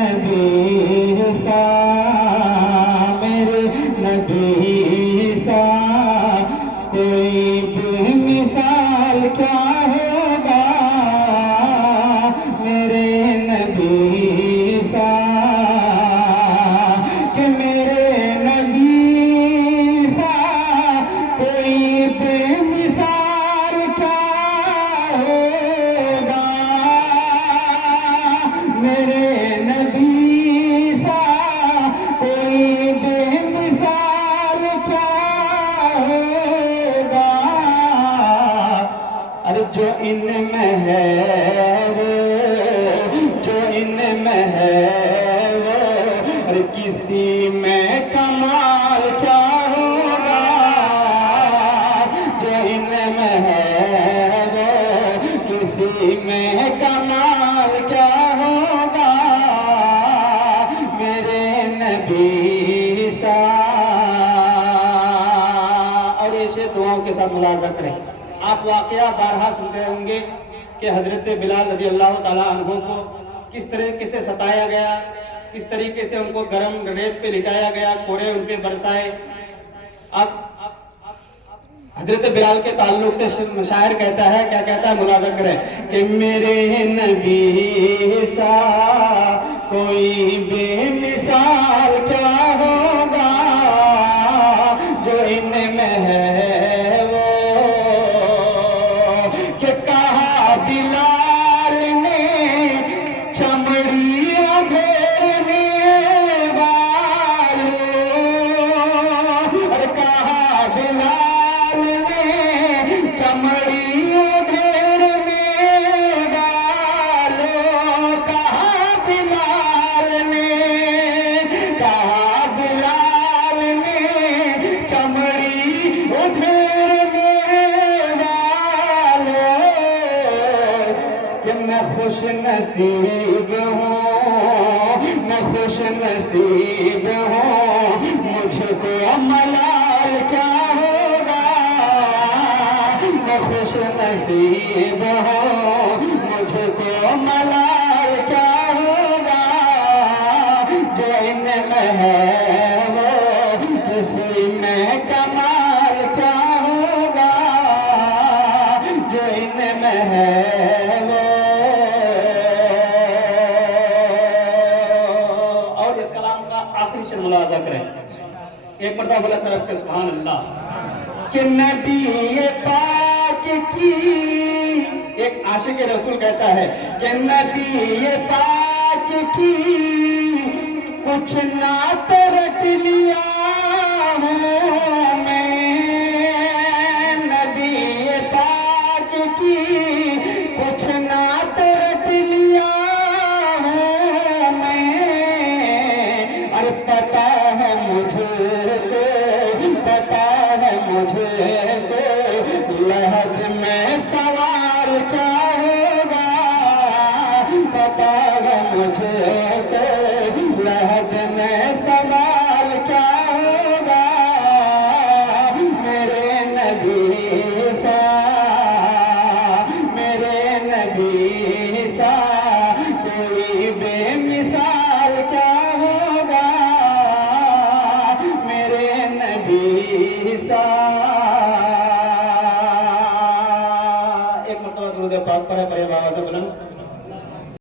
نبی سا، میرے نبی سا کوئی بے مثال کیا ہوگا، میرے نبی سا کہ میرے نبی سا کوئی بے مثال کیا ہوگا، میرے نبی سا کوئی بے مثال کیا ہوگا، ارے جو ان میں ہے وہ، جو ان میں ہے وہ، ارے کسی میں کمال کیا ہوگا، جو ان میں ہے وہ کسی میں کمال کیا ہوگا، میرے نبی سا۔ اور ایسے دعاؤں کے ساتھ ملاحظہ کریں، آپ واقعہ بارہا سن رہے ہوں گے کہ حضرت بلال رضی اللہ تعالیٰ عنہ کو کس طریقے سے ستایا گیا، کس طریقے سے ان کو گرم ریت پہ لٹایا گیا، کوڑے ان پہ برسائے۔ اب حضرت بلال کے تعلق سے شاعر کہتا ہے، کیا کہتا ہے، ملاحظہ کریں کہ میرے نبی سا کوئی بے مثال کیا ہوگا، جو ان میں ہے وہ، کہ کہا بلال نے چمڑی ادھیرنے والوں، اور کہا بلال نے چمڑی ادھیرنے والوں، کہا بلال نے چمڑی ادھیرنے والوں، کہ میں خوش نصیب ہوں، میں خوش نصیب ہوں، مجھ کو ملال کیا ہوگا، میں خوش نصیب ہوں، مجھ کو ملال کیا ہوگا، جو ان میں ہے وہ کسی میں کمال کیا ہوگا، جو ان میں ہے وہ۔ اور اس کلام کا آخری شعر ملاحظہ کریں، ایک مرتبہ بولا طرف کے سبحان اللہ، کہ نبی پاک کی، ایک عاشق رسول کہتا ہے کہ نبی پاک کی کچھ نعت رٹ لیا ہوں میں، نبی پاک کی کچھ نعت رٹ لیا ہوں میں، اور پتہ ہے مجھے کو، پتہ ہے مجھے کو لحد میں سوال کیا ہوگا، پتہ ہے مجھے کو لحد میں سوال کیا ہوگا، میرے نبی سا، میرے نبی سا کوئی بے مثال کیا ہوگا، میرے نبی سا۔ ایک مرتبہ درود پاک پڑھے بڑے آواز سے بلند۔